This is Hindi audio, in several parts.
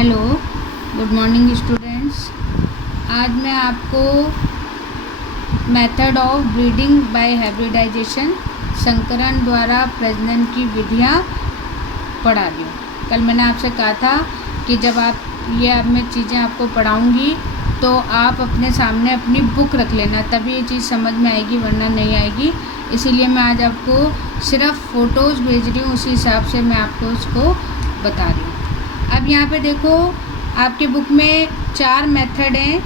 Hello, good morning students. आज मैं आपको method of breeding by hybridization संकरण द्वारा प्रजनन की विधियाँ पढ़ा रही हूँ। कल मैंने आपसे कहा था कि जब आप अब मैं चीज़ें आपको पढ़ाऊँगी तो आप अपने सामने अपनी बुक रख लेना, तभी ये चीज़ समझ में आएगी, वरना नहीं आएगी। इसीलिए मैं आज आपको सिर्फ फ़ोटोज़ भेज रही हूँ, उसी हिसाब से मैं आपको उसको बता रही हूँ। अब यहाँ पे देखो, आपके बुक में 4 मेथड हैं।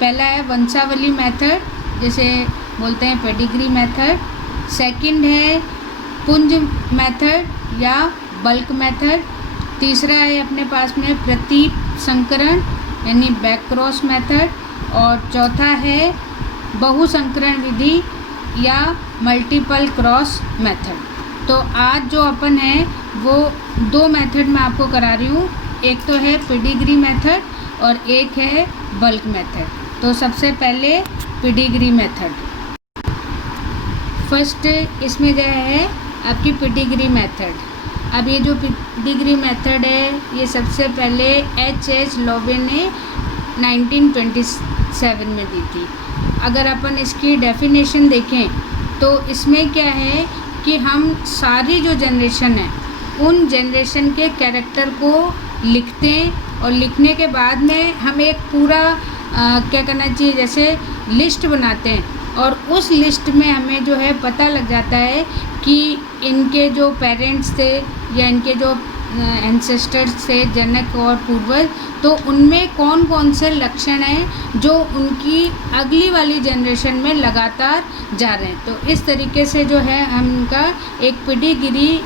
पहला है वंशावली मेथड, जैसे बोलते हैं पेडिग्री मेथड। सेकंड है पुंज मेथड या बल्क मेथड। तीसरा है अपने पास में प्रतीप संकरण यानी बैक क्रॉस मेथड। और चौथा है बहुसंकरण विधि या मल्टीपल क्रॉस मेथड। तो आज जो अपन है वो 2 मेथड मैं आपको करा रही हूँ। एक तो है पेडिग्री मेथड और एक है बल्क मेथड। तो सबसे पहले पेडिग्री मेथड। फर्स्ट इसमें जो है आपकी पेडिग्री मेथड। अब ये जो पेडिग्री मेथड है ये सबसे पहले H.H. लॉवे ने 1927 में दी थी। अगर अपन इसकी डेफिनेशन देखें तो इसमें क्या है कि हम सारी जो जनरेशन है उन जनरेशन के कैरेक्टर को लिखते हैं और लिखने के बाद में हम एक पूरा क्या करना चाहिए, जैसे लिस्ट बनाते हैं और उस लिस्ट में हमें जो है पता लग जाता है कि इनके जो पेरेंट्स थे या इनके जो एंसेस्टर्स थे, जनक और पूर्वज, तो उनमें कौन कौन से लक्षण हैं जो उनकी अगली वाली जनरेशन में लगातार जा रहे हैं। तो इस तरीके से जो है हम उनका एक पेडिग्री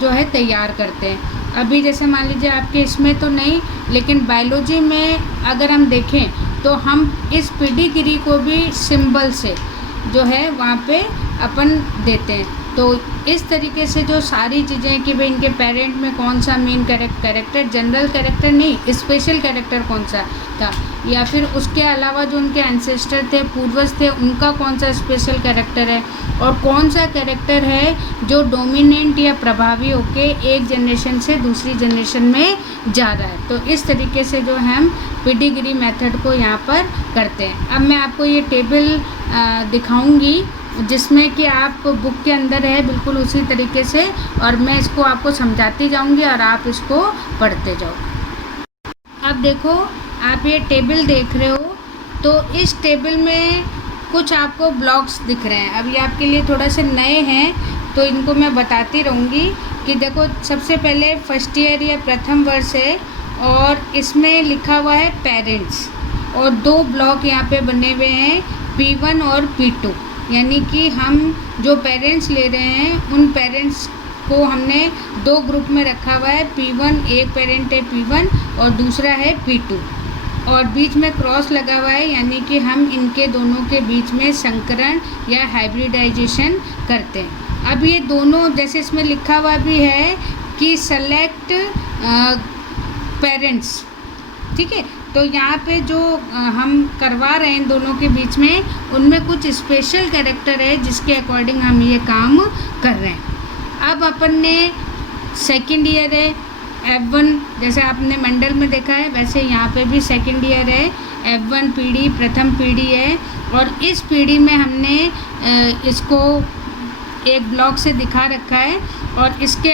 जो है तैयार करते हैं। अभी जैसे मान लीजिए आपके इसमें तो नहीं, लेकिन बायोलॉजी में अगर हम देखें तो हम इस पेडिग्री को भी सिंबल से जो है वहाँ पे अपन देते हैं। तो इस तरीके से जो सारी चीज़ें कि भाई इनके पेरेंट में कौन सा मेन कैरेक्टर, जनरल कैरेक्टर नहीं, स्पेशल कैरेक्टर कौन सा था, या फिर उसके अलावा जो उनके एंसेस्टर थे, पूर्वज थे, उनका कौन सा स्पेशल कैरेक्टर है और कौन सा कैरेक्टर है जो डोमिनेंट या प्रभावी होके एक जनरेशन से दूसरी जनरेशन में जा रहा है। तो इस तरीके से जो हम पेडिग्री मेथड को यहाँ पर करते हैं। अब मैं आपको ये टेबल दिखाऊंगी जिसमें कि आप बुक के अंदर है बिल्कुल उसी तरीके से, और मैं इसको आपको समझाती जाऊंगी और आप इसको पढ़ते जाओ। अब देखो, आप ये टेबल देख रहे हो, तो इस टेबल में कुछ आपको ब्लॉक्स दिख रहे हैं। अब ये आपके लिए थोड़ा से नए हैं तो इनको मैं बताती रहूँगी कि देखो, सबसे पहले फर्स्ट ईयर या प्रथम वर्ष है और इसमें लिखा हुआ है पेरेंट्स, और 2 ब्लॉक यहाँ पे बने हुए हैं P1 और P2, यानी कि हम जो पेरेंट्स ले रहे हैं उन पेरेंट्स को हमने 2 ग्रुप में रखा हुआ है। P1 एक पेरेंट है P1 और दूसरा है P2, और बीच में क्रॉस लगा हुआ है, यानी कि हम इनके दोनों के बीच में संकरण या हाइब्रिडाइजेशन करते हैं। अब ये दोनों, जैसे इसमें लिखा हुआ भी है कि सेलेक्ट पेरेंट्स, ठीक है। तो यहाँ पे जो हम करवा रहे हैं दोनों के बीच में, उनमें कुछ स्पेशल कैरेक्टर है जिसके अकॉर्डिंग हम ये काम कर रहे हैं। अब अपन ने सेकंड ईयर है F1, जैसे आपने मंडल में देखा है वैसे यहाँ पे भी सेकंड ईयर है, F1 पीढ़ी प्रथम पीढ़ी है। और इस पीढ़ी में हमने इसको एक ब्लॉक से दिखा रखा है, और इसके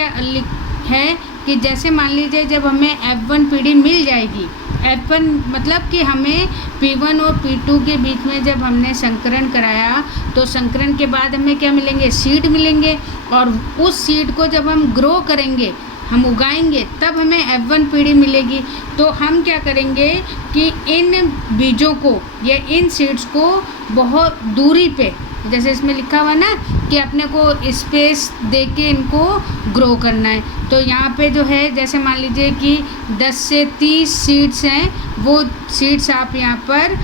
है कि जैसे मान लीजिए जब हमें F1 पीढ़ी मिल जाएगी, F1 मतलब कि हमें P1 और P2 के बीच में जब हमने संकरण कराया तो संकरण के बाद हमें क्या मिलेंगे, सीड मिलेंगे, और उस सीड को जब हम ग्रो करेंगे, हम उगाएंगे, तब हमें F1 पीढ़ी मिलेगी। तो हम क्या करेंगे कि इन बीजों को या इन सीड्स को बहुत दूरी पे, जैसे इसमें लिखा हुआ ना कि अपने को स्पेस दे के इनको ग्रो करना है। तो यहाँ पे जो है, जैसे मान लीजिए कि 10 से 30 सीड्स हैं, वो सीड्स आप यहाँ पर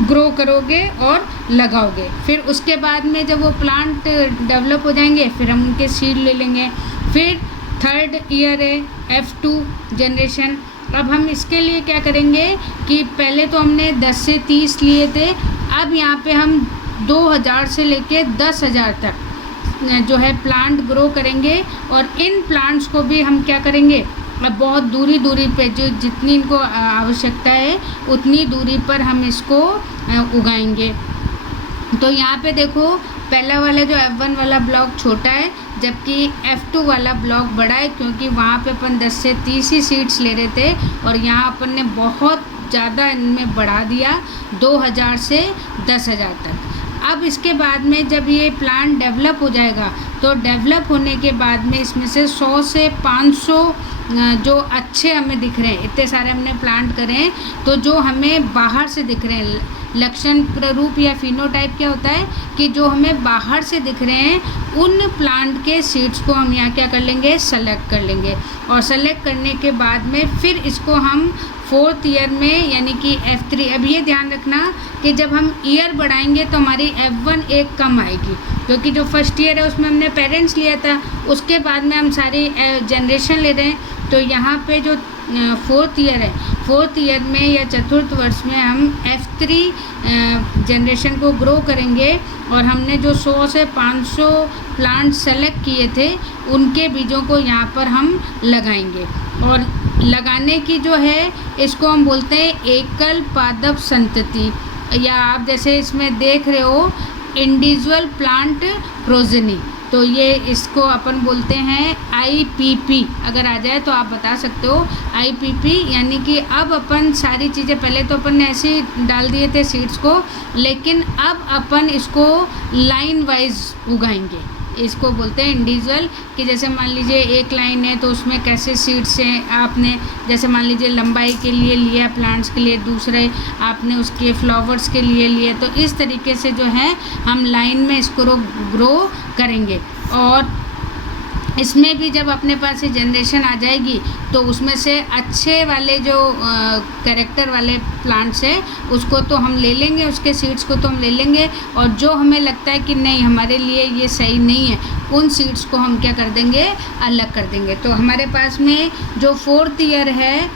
ग्रो करोगे और लगाओगे। फिर उसके बाद में जब वो प्लांट डेवलप हो जाएंगे फिर हम उनके सीड ले लेंगे। फिर थर्ड ईयर है F2 जनरेशन। अब हम इसके लिए क्या करेंगे कि पहले तो हमने 10 से 30 लिए थे, अब यहाँ पे हम 2000 से लेके 10,000 तक जो है प्लांट ग्रो करेंगे, और इन प्लांट्स को भी हम क्या करेंगे, बहुत दूरी दूरी पे जो जितनी इनको आवश्यकता है उतनी दूरी पर हम इसको उगाएंगे। तो यहाँ पे देखो पहला वाला जो F1 वाला ब्लॉक छोटा है, जबकि F2 वाला ब्लॉक बड़ा है, क्योंकि वहाँ पे अपन 10 से 30 ही सीड्स ले रहे थे और यहाँ अपन ने बहुत ज़्यादा इनमें बढ़ा दिया 2000 से 10,000 तक। अब इसके बाद में जब ये प्लांट डेवलप हो जाएगा तो डेवलप होने के बाद में इसमें से 100 से 500 जो अच्छे हमें दिख रहे हैं, इतने सारे हमने प्लांट करे हैं, तो जो हमें बाहर से दिख रहे हैं, लक्षण प्ररूप या फिनोटाइप क्या होता है कि जो हमें बाहर से दिख रहे हैं उन प्लांट के सीड्स को हम यहाँ क्या कर लेंगे, सेलेक्ट कर लेंगे। और सेलेक्ट करने के बाद में फिर इसको हम 4th ईयर में यानी कि F3, अब ये ध्यान रखना कि जब हम ईयर बढ़ाएंगे तो हमारी F1 एक कम आएगी, क्योंकि जो फर्स्ट ईयर है उसमें हमने पेरेंट्स लिया था, उसके बाद में हम सारी जनरेशन ले रहे हैं। तो यहाँ पे जो 4th ईयर है, 4th ईयर में या चतुर्थ वर्ष में हम F3 जनरेशन को ग्रो करेंगे और हमने जो 100 से 500 प्लांट सेलेक्ट किए थे उनके बीजों को यहाँ पर हम लगाएंगे। और लगाने की जो है इसको हम बोलते हैं एकल पादप संतति, या आप जैसे इसमें देख रहे हो इंडिविजुअल प्लांट प्रोजेनी, तो ये इसको अपन बोलते हैं IPP। अगर आ जाए तो आप बता सकते हो IPP, यानी कि अब अपन सारी चीज़ें, पहले तो अपन ने ऐसे ही डाल दिए थे सीड्स को, लेकिन अब अपन इसको लाइन वाइज उगाएंगे। इसको बोलते हैं इंडिविजुअल, कि जैसे मान लीजिए एक लाइन है तो उसमें कैसे सीड्स हैं, आपने जैसे मान लीजिए लंबाई के लिए लिया प्लांट्स के लिए, दूसरे आपने उसके फ्लावर्स के लिए लिए, तो इस तरीके से जो है हम लाइन में इसको ग्रो करेंगे। और इसमें भी जब अपने पास ये जनरेशन आ जाएगी तो उसमें से अच्छे वाले जो कैरेक्टर वाले प्लांट्स हैं उसको तो हम ले लेंगे, उसके सीड्स को तो हम ले लेंगे, और जो हमें लगता है कि नहीं हमारे लिए ये सही नहीं है उन सीड्स को हम क्या कर देंगे, अलग कर देंगे। तो हमारे पास में जो 4th ईयर है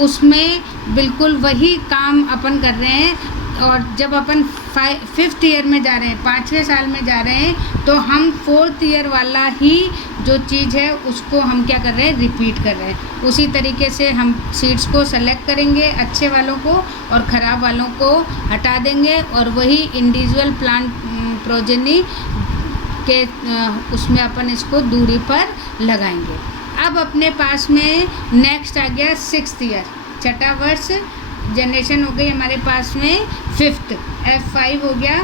उसमें बिल्कुल वही काम अपन कर रहे हैं। और जब अपन 5th ईयर में जा रहे हैं, 5वें साल में जा रहे हैं, तो हम 4th ईयर वाला ही जो चीज़ है उसको हम क्या कर रहे हैं, रिपीट कर रहे हैं। उसी तरीके से हम सीड्स को सेलेक्ट करेंगे, अच्छे वालों को और ख़राब वालों को हटा देंगे, और वही इंडिविजुअल प्लांट प्रोजेनी के उसमें अपन इसको दूरी पर लगाएंगे। अब अपने पास में नेक्स्ट आ गया 6th ईयर, छठा वर्ष, जनरेशन हो गई हमारे पास में 5th, F5 हो गया।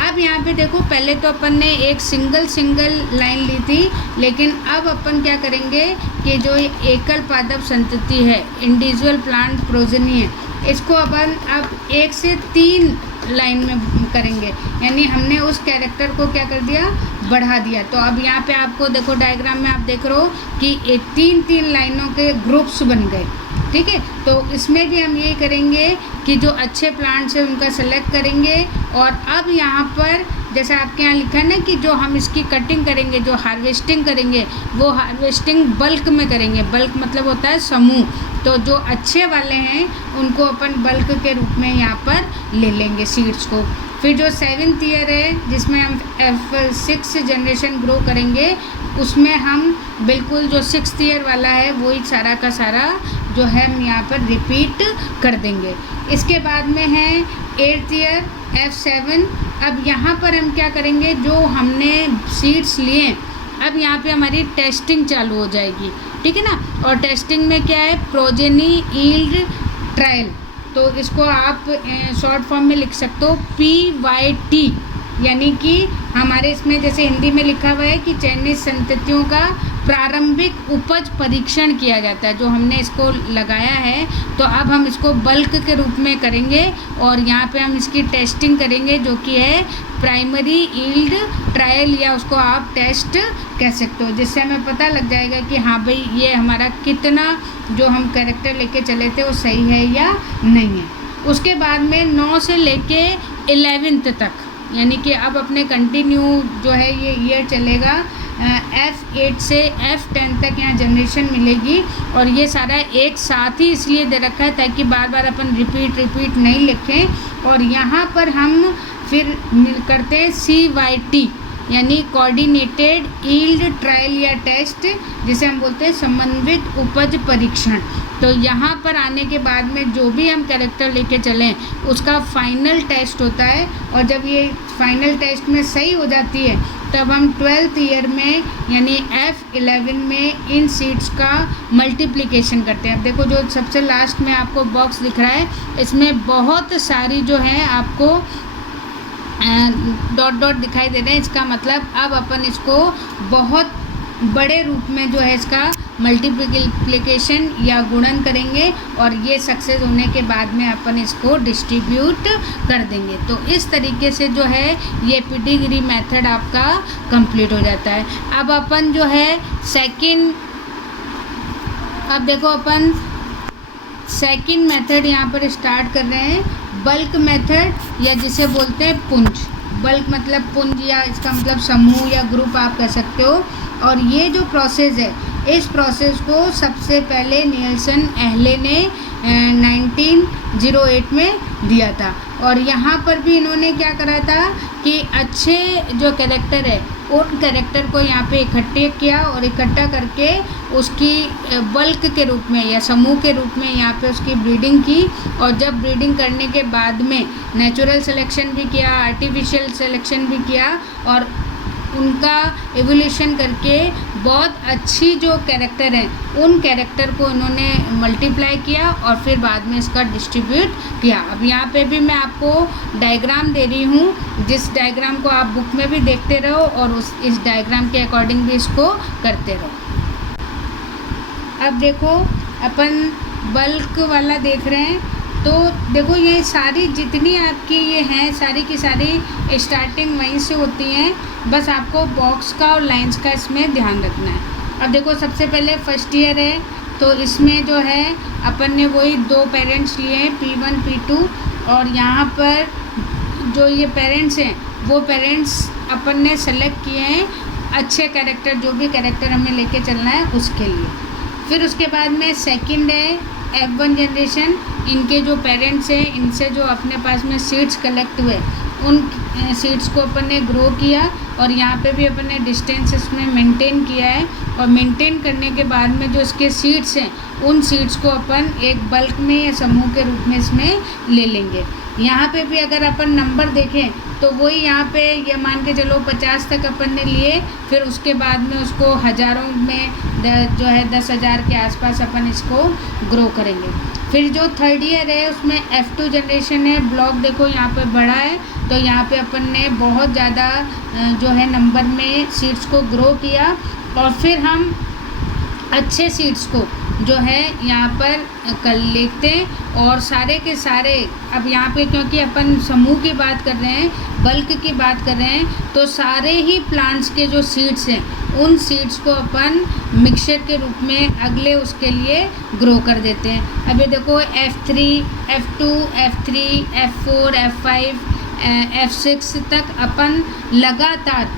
अब यहाँ पे देखो पहले तो अपन ने एक सिंगल लाइन ली थी, लेकिन अब अपन क्या करेंगे कि जो एकल पादप संतति है, इंडिविजुअल प्लांट प्रोजेनी है, इसको अपन अब 1 से 3 लाइन में करेंगे, यानी हमने उस कैरेक्टर को क्या कर दिया, बढ़ा दिया। तो अब यहाँ पे आपको देखो डायग्राम में आप देख रहे हो कि 3 लाइनों के ग्रुप्स बन गए, ठीक है। तो इसमें भी हम यही करेंगे कि जो अच्छे प्लांट्स हैं उनका सेलेक्ट करेंगे, और अब यहाँ पर जैसा आपके यहाँ लिखा है ना कि जो हम इसकी कटिंग करेंगे, जो हार्वेस्टिंग करेंगे, वो हार्वेस्टिंग बल्क में करेंगे। बल्क मतलब होता है समूह, तो जो अच्छे वाले हैं उनको अपन बल्क के रूप में यहाँ पर ले लेंगे सीड्स को। फिर जो 7th ईयर है जिसमें हम F6 जनरेशन ग्रो करेंगे, उसमें हम बिल्कुल जो 6th ईयर वाला है वही सारा का सारा जो है हम यहाँ पर रिपीट कर देंगे। इसके बाद में है 8th ईयर F7। अब यहाँ पर हम क्या करेंगे, जो हमने सीड्स लिए अब यहाँ पे हमारी टेस्टिंग चालू हो जाएगी, ठीक है ना। और टेस्टिंग में क्या है, प्रोजेनी यील्ड ट्रायल, तो इसको आप शॉर्ट फॉर्म में लिख सकते हो PYT, यानी कि हमारे इसमें जैसे हिंदी में लिखा हुआ है कि चयनित संततियों का प्रारंभिक उपज परीक्षण किया जाता है। जो हमने इसको लगाया है तो अब हम इसको बल्क के रूप में करेंगे, और यहाँ पे हम इसकी टेस्टिंग करेंगे जो कि है प्राइमरी यील्ड ट्रायल, या उसको आप टेस्ट कह सकते हो, जिससे हमें पता लग जाएगा कि हाँ भाई ये हमारा कितना जो हम कैरेक्टर लेके चले थे वो सही है या नहीं है। उसके बाद में 9 से लेके 11th तक, यानी कि अब अपने कंटिन्यू जो है ये ईयर चलेगा, F8 से F10 तक यहाँ जनरेशन मिलेगी। और ये सारा एक साथ ही इसलिए दे रखा है ताकि बार बार अपन रिपीट नहीं लिखें। और यहाँ पर हम फिर करते हैं CYT, यानी कोऑर्डिनेटेड यील्ड ट्रायल या टेस्ट, जिसे हम बोलते हैं समन्वित उपज परीक्षण। तो यहाँ पर आने के बाद में जो भी हम कैरेक्टर लेके चलें उसका फाइनल टेस्ट होता है, और जब ये फाइनल टेस्ट में सही हो जाती है तब हम 12th ईयर में यानी F11 में इन सीट्स का मल्टीप्लिकेशन करते हैं। अब देखो जो सबसे लास्ट में आपको बॉक्स दिख रहा है, इसमें बहुत सारी जो है आपको डॉट डॉट दिखाई दे रहे हैं। इसका मतलब अब अपन इसको बहुत बड़े रूप में जो है इसका मल्टीप्लिकेशन या गुणन करेंगे, और ये सक्सेस होने के बाद में अपन इसको डिस्ट्रीब्यूट कर देंगे। तो इस तरीके से जो है ये पेडिग्री मेथड आपका कंप्लीट हो जाता है। अब अपन जो है अब देखो अपन सेकंड मेथड यहाँ पर स्टार्ट कर रहे हैं, बल्क मेथड, या जिसे बोलते हैं पुंज। बल्क मतलब पुंज, या इसका मतलब समूह या ग्रुप आप कह सकते हो। और ये जो प्रोसेस है, इस प्रोसेस को सबसे पहले नियल्सन एहले ने 1908 में दिया था। और यहाँ पर भी इन्होंने क्या करा था कि अच्छे जो कैरेक्टर है उन कैरेक्टर को यहाँ पे इकट्ठे किया, और इकट्ठा करके उसकी बल्क के रूप में या समूह के रूप में यहाँ पे उसकी ब्रीडिंग की। और जब ब्रीडिंग करने के बाद में नेचुरल सिलेक्शन भी किया, आर्टिफिशियल सिलेक्शन भी किया, और उनका एवोल्यूशन करके बहुत अच्छी जो कैरेक्टर हैं उन कैरेक्टर को इन्होंने मल्टीप्लाई किया और फिर बाद में इसका डिस्ट्रीब्यूट किया। अब यहाँ पे भी मैं आपको डायग्राम दे रही हूँ, जिस डायग्राम को आप बुक में भी देखते रहो और इस डायग्राम के अकॉर्डिंग भी इसको करते रहो। अब देखो अपन बल्क वाला देख रहे हैं, तो देखो ये सारी जितनी आपकी ये हैं सारी की सारी स्टार्टिंग वहीं से होती हैं, बस आपको बॉक्स का और लाइंस का इसमें ध्यान रखना है। अब देखो सबसे पहले फर्स्ट ईयर है, तो इसमें जो है अपन ने वही दो पेरेंट्स लिए हैं P1 P2, और यहाँ पर जो ये पेरेंट्स हैं वो पेरेंट्स अपन ने सेलेक्ट किए हैं अच्छे कैरेक्टर, जो भी कैरेक्टर हमें लेके चलना है उसके लिए। फिर उसके बाद में सेकंड है F1 जनरेशन, इनके जो पेरेंट्स हैं इनसे जो अपने पास में सीड्स कलेक्ट हुए उन सीड्स को अपन ने ग्रो किया, और यहाँ पे भी अपन ने डिस्टेंस इसमें मेंटेन किया है। और मेंटेन करने के बाद में जो इसके सीड्स हैं उन सीड्स को अपन एक बल्क में या समूह के रूप में इसमें ले लेंगे। यहाँ पे भी अगर अपन नंबर देखें तो वही यहाँ पे ये मान के चलो 50 तक अपन ने लिए, फिर उसके बाद में उसको हज़ारों में जो है 10,000 के आसपास अपन इसको ग्रो करेंगे। फिर जो थर्ड ईयर है उसमें F2 जनरेशन है, ब्लॉक देखो यहाँ पे बड़ा है, तो यहाँ पे अपन ने बहुत ज़्यादा जो है नंबर में सीड्स को ग्रो किया, और फिर हम अच्छे सीड्स को जो है यहाँ पर कर लेते हैं। और सारे के सारे अब यहाँ पे क्योंकि अपन समूह की बात कर रहे हैं, बल्क की बात कर रहे हैं, तो सारे ही प्लांट्स के जो सीड्स हैं उन सीड्स को अपन मिक्सचर के रूप में अगले उसके लिए ग्रो कर देते हैं। अब ये देखो F3 F2 F3 F4 F5 F6 तक अपन लगातार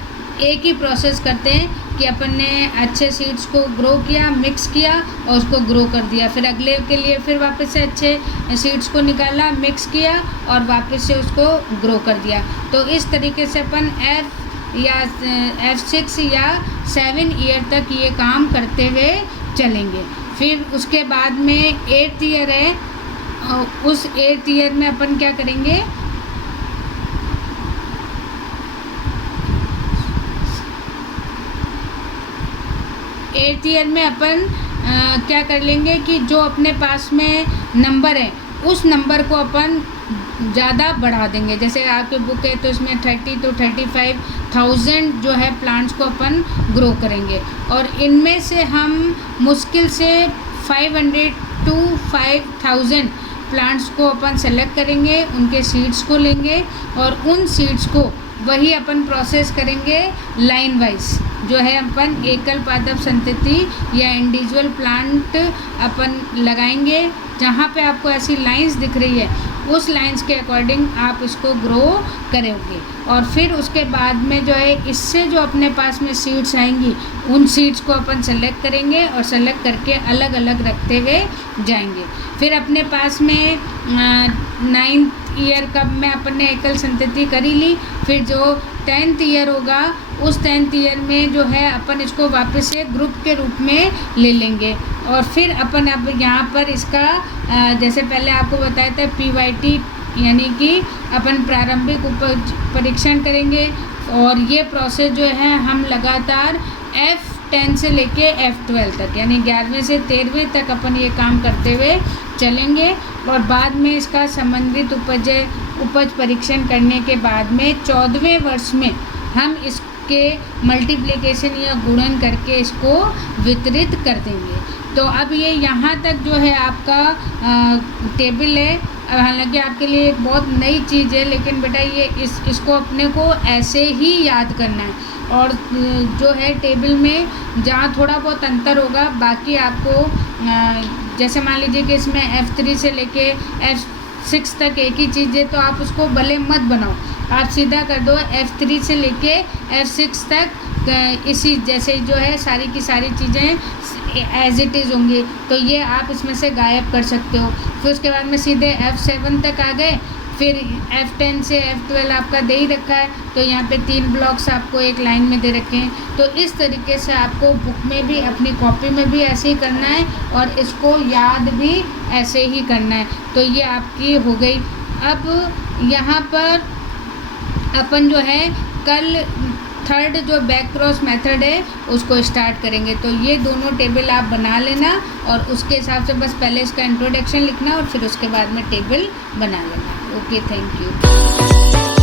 एक ही प्रोसेस करते हैं कि अपन ने अच्छे सीड्स को ग्रो किया, मिक्स किया और उसको ग्रो कर दिया, फिर अगले के लिए फिर वापस से अच्छे सीड्स को निकाला, मिक्स किया और वापस से उसको ग्रो कर दिया। तो इस तरीके से अपन F6 या 7 ईयर तक ये काम करते हुए चलेंगे। फिर उसके बाद में 8th ईयर है, उस 8th ईयर में अपन क्या करेंगे, एट्थ ईयर में अपन क्या कर लेंगे कि जो अपने पास में नंबर है उस नंबर को अपन ज़्यादा बढ़ा देंगे। जैसे आपके बुक है तो इसमें 30 to 35,000 जो है प्लांट्स को अपन ग्रो करेंगे, और इनमें से हम मुश्किल से 500 to 5,000 प्लांट्स को अपन सेलेक्ट करेंगे, उनके सीड्स को लेंगे और उन सीड्स को वही अपन प्रोसेस करेंगे लाइन वाइज, जो है अपन एकल पादप संतति या इंडिविजुअल प्लांट अपन लगाएंगे। जहाँ पे आपको ऐसी लाइंस दिख रही है उस लाइंस के अकॉर्डिंग आप इसको ग्रो करोगे, और फिर उसके बाद में जो है इससे जो अपने पास में सीड्स आएंगी उन सीड्स को अपन सेलेक्ट करेंगे और सेलेक्ट करके अलग अलग रखते हुए जाएंगे। फिर अपने पास में 9th ईयर कब में अपन ने एकल संतति करी ली, फिर जो 10th ईयर होगा उस 10th ईयर में जो है अपन इसको वापस से ग्रुप के रूप में ले लेंगे। और फिर अपन अब यहाँ पर इसका जैसे पहले आपको बताया था PYT यानी कि अपन प्रारंभिक उपज परीक्षण करेंगे। और ये प्रोसेस जो है हम लगातार F10 से लेके F12 तक यानी 11वें से 13वें तक अपन ये काम करते हुए चलेंगे। और बाद में इसका समन्वित उपज परीक्षण करने के बाद में 14वें वर्ष में हम इसके मल्टीप्लिकेशन या गुणन करके इसको वितरित कर देंगे। तो अब ये यहाँ तक जो है आपका टेबल है। अब हालांकि आपके लिए एक बहुत नई चीज़ है, लेकिन बेटा ये इसको अपने को ऐसे ही याद करना है। और जो है टेबल में जहाँ थोड़ा बहुत अंतर होगा, बाकी आपको जैसे मान लीजिए कि इसमें F3 से लेके F6 तक एक ही चीज़ है, तो आप उसको भले मत बनाओ, आप सीधा कर दो F3 से लेके F6 तक इसी जैसे जो है सारी की सारी चीज़ें एज इट इज़ होंगी। तो ये आप इसमें से गायब कर सकते हो। फिर उसके बाद में सीधे F7 तक आ गए, फिर F10 से F12 आपका दे ही रखा है, तो यहाँ पे 3 ब्लॉक्स आपको एक लाइन में दे रखे हैं। तो इस तरीके से आपको बुक में भी अपनी कॉपी में भी ऐसे ही करना है और इसको याद भी ऐसे ही करना है। तो ये आपकी हो गई। अब यहाँ पर अपन जो है कल थर्ड जो बैक क्रॉस मेथड है उसको स्टार्ट करेंगे। तो ये दोनों टेबल आप बना लेना और उसके हिसाब से बस पहले इसका इंट्रोडक्शन लिखना और फिर उसके बाद में टेबल बना लेना। Okay, thank you.